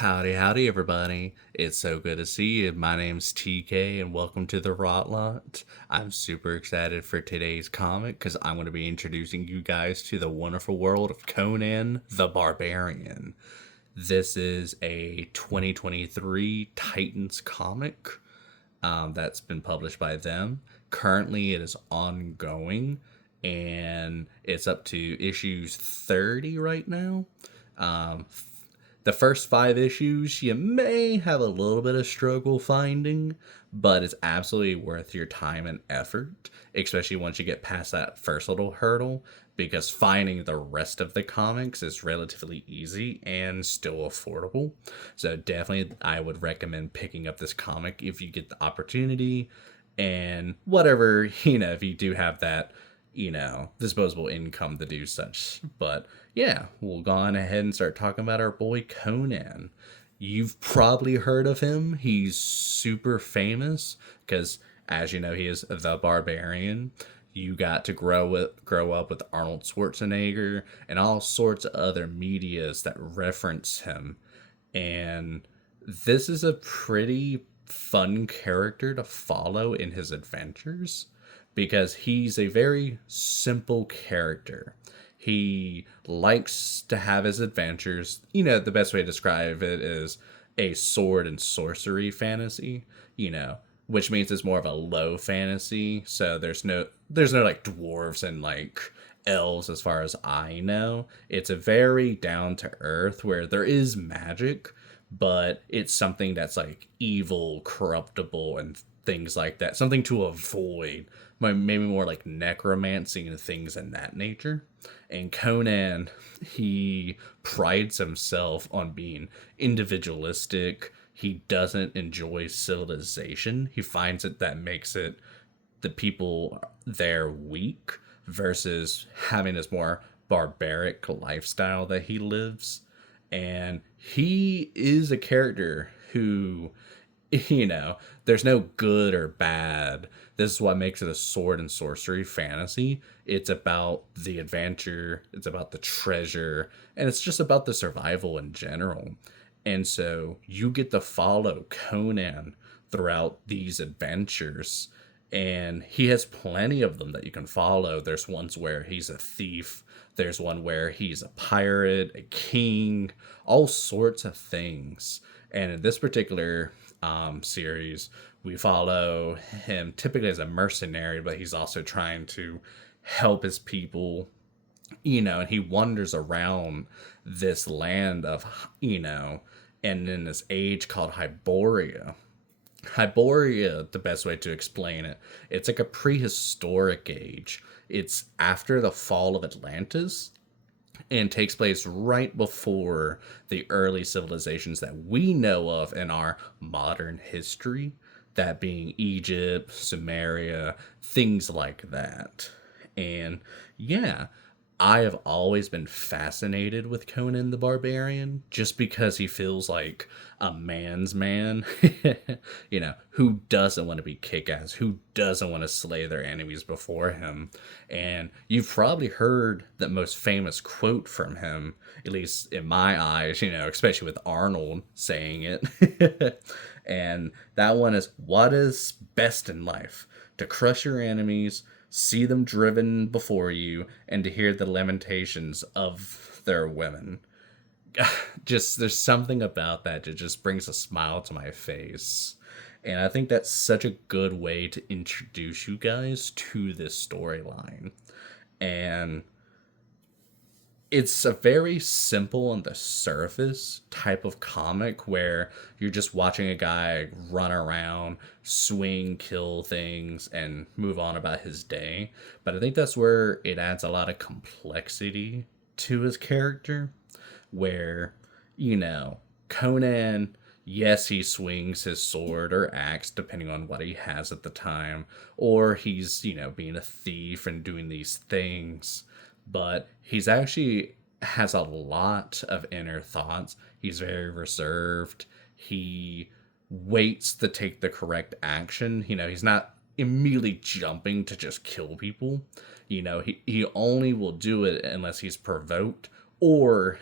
Howdy, howdy, everybody. It's so good to see you. My name's TK, and welcome to the Rot Lot. I'm super excited for today's comic because I'm going to be introducing you guys to the wonderful world of Conan the Barbarian. This is a 2023 Titans comic that's been published by them. Currently, it is ongoing, and it's up to issues 30 right now. Um, the first five issues you may have a little bit of struggle finding, but it's absolutely worth your time and effort, especially once you get past that first little hurdle, because finding the rest of the comics is relatively easy and still affordable. So definitely I would recommend picking up this comic if you get the opportunity, and whatever, if you do have that disposable income to do such. But yeah, we'll go on ahead and start talking about our boy Conan. You've probably heard of him. He's super famous because, as you know, he is the Barbarian. You got to grow up with Arnold Schwarzenegger and all sorts of other medias that reference him. And this is a pretty fun character to follow in his adventures because he's a very simple character. He likes to have his adventures. The best way to describe it is a sword and sorcery fantasy, you know, which means it's more of a low fantasy. So there's no like dwarves and like elves as far as I know. It's a very down to earth where there is magic, but it's something that's like evil, corruptible, and things like that. Something to avoid. Maybe more like necromancy and things in that nature. And Conan, he prides himself on being individualistic. He doesn't enjoy civilization. He finds it that makes it the people there weak versus having this more barbaric lifestyle that he lives. And he is a character who, there's no good or bad. This is what makes it a sword and sorcery fantasy. It's about the adventure, it's about the treasure, and it's just about the survival in general. And so you get to follow Conan throughout these adventures, and he has plenty of them that you can follow. There's ones where he's a thief, there's one where he's a pirate, a king, all sorts of things. And in this particular series, we follow him typically as a mercenary, but he's also trying to help his people, and he wanders around this land of, and in this age called Hyboria. Hyboria, the best way to explain it, it's like a prehistoric age. It's after the fall of Atlantis and takes place right before the early civilizations that we know of in our modern history, that being Egypt, Sumeria, things like that. And yeah, I have always been fascinated with Conan the Barbarian just because he feels like a man's man. Who doesn't want to be kick ass? Who doesn't want to slay their enemies before him? And you've probably heard the most famous quote from him, at least in my eyes, especially with Arnold saying it. And that one is, what is best in life? To crush your enemies, see them driven before you, and to hear the lamentations of their women. Just, there's something about that that just brings a smile to my face. And I think that's such a good way to introduce you guys to this storyline. And it's a very simple on the surface type of comic where you're just watching a guy run around, swing, kill things, and move on about his day. But I think that's where it adds a lot of complexity to his character, where, Conan, yes, he swings his sword or axe depending on what he has at the time, or he's, being a thief and doing these things, but he's actually has a lot of inner thoughts. He's very reserved. He waits to take the correct action. He's not immediately jumping to just kill people. He only will do it unless he's provoked or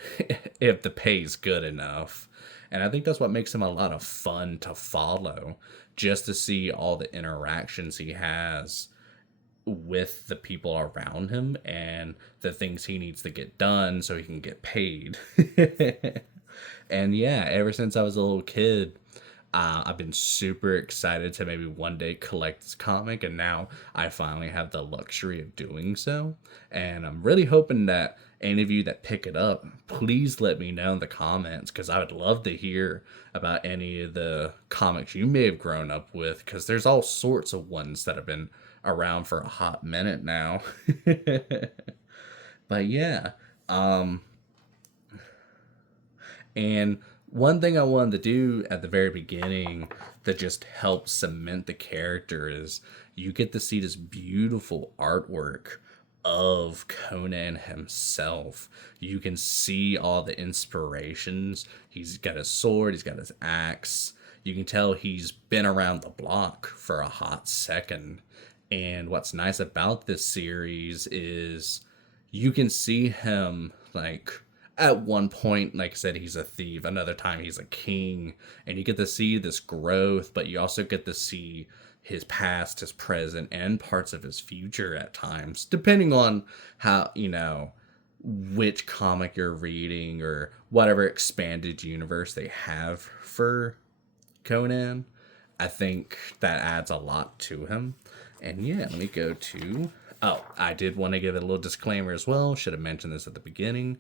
if the pay's good enough. And I think that's what makes him a lot of fun to follow, just to see all the interactions he has with the people around him and the things he needs to get done so he can get paid. And yeah, ever since I was a little kid, I've been super excited to maybe one day collect this comic, and now I finally have the luxury of doing so. And I'm really hoping that any of you that pick it up, please let me know in the comments, because I would love to hear about any of the comics you may have grown up with, because there's all sorts of ones that have been around for a hot minute now. But yeah, um, and one thing I wanted to do at the very beginning that just helps cement the character is you get to see this beautiful artwork of Conan himself. You can see all the inspirations. He's got his sword, he's got his axe. You can tell he's been around the block for a hot second. And what's nice about this series is you can see him, like, at one point, like I said, he's a thief. Another time, he's a king. And you get to see this growth, but you also get to see his past, his present, and parts of his future at times, depending on how, which comic you're reading or whatever expanded universe they have for Conan. I think that adds a lot to him. And yeah, let me go to... Oh, I did want to give it a little disclaimer as well. Should have mentioned this at the beginning.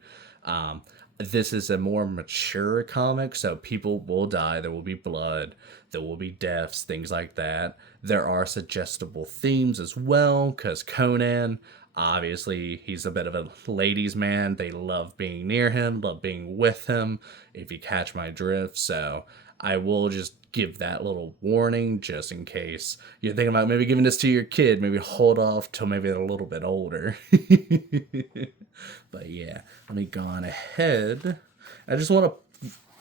This is a more mature comic, so people will die. There will be blood. There will be deaths, things like that. There are suggestible themes as well, because Conan, obviously, he's a bit of a ladies' man. They love being near him, love being with him, if you catch my drift. So I will just give that little warning just in case you're thinking about maybe giving this to your kid. Maybe hold off till maybe they're a little bit older. But yeah, let me go on ahead. I just want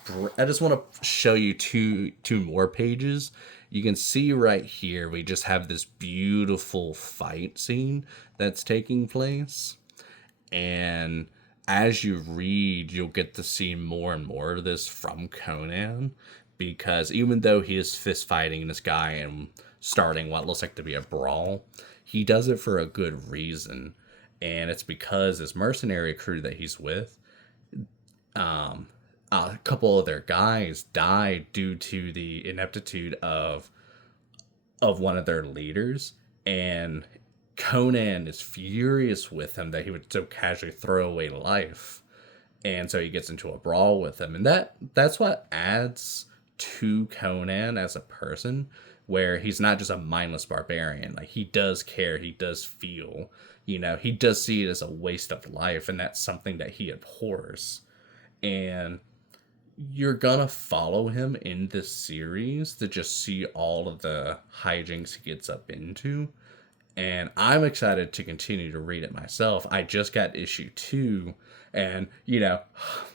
to show you two more pages. You can see right here we just have this beautiful fight scene that's taking place, and as you read, you'll get to see more and more of this from Conan, because even though he is fist fighting this guy and starting what looks like to be a brawl, he does it for a good reason. And it's because this mercenary crew that he's with, a couple of their guys died due to the ineptitude of one of their leaders. And Conan is furious with him that he would so casually throw away life. And so he gets into a brawl with him. And that's what adds to Conan as a person, where he's not just a mindless barbarian. Like, he does care, he does feel, he does see it as a waste of life, and that's something that he abhors. And you're gonna follow him in this series to just see all of the hijinks he gets up into. And I'm excited to continue to read it myself. I just got issue 2, and,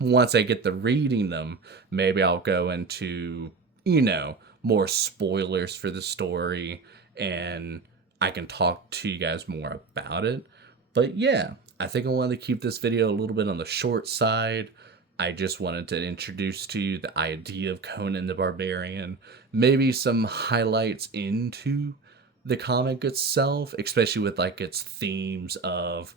once I get to reading them, maybe I'll go into, more spoilers for the story, and I can talk to you guys more about it. But yeah, I think I wanted to keep this video a little bit on the short side. I just wanted to introduce to you the idea of Conan the Barbarian, maybe some highlights into the comic itself, especially with like its themes of,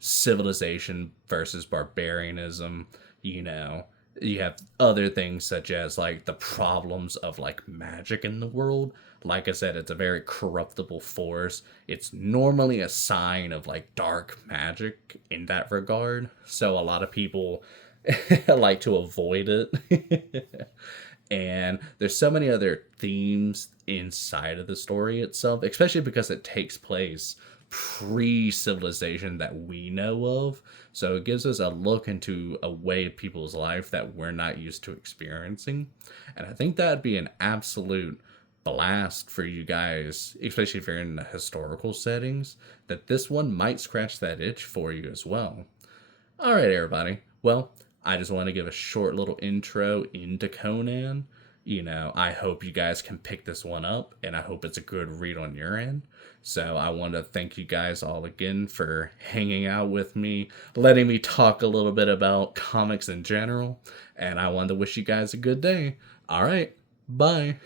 civilization versus barbarianism. You have other things such as like the problems of like magic in the world. Like I said, it's a very corruptible force. It's normally a sign of like dark magic in that regard. So a lot of people like to avoid it. And there's so many other themes inside of the story itself, especially because it takes place pre-civilization that we know of. So it gives us a look into a way of people's life that we're not used to experiencing. And I think that'd be an absolute blast for you guys, especially if you're in the historical settings, that this one might scratch that itch for you as well. All right, everybody. Well, I just want to give a short little intro into Conan. I hope you guys can pick this one up, and I hope it's a good read on your end. So I want to thank you guys all again for hanging out with me, letting me talk a little bit about comics in general, and I wanted to wish you guys a good day. All right, bye.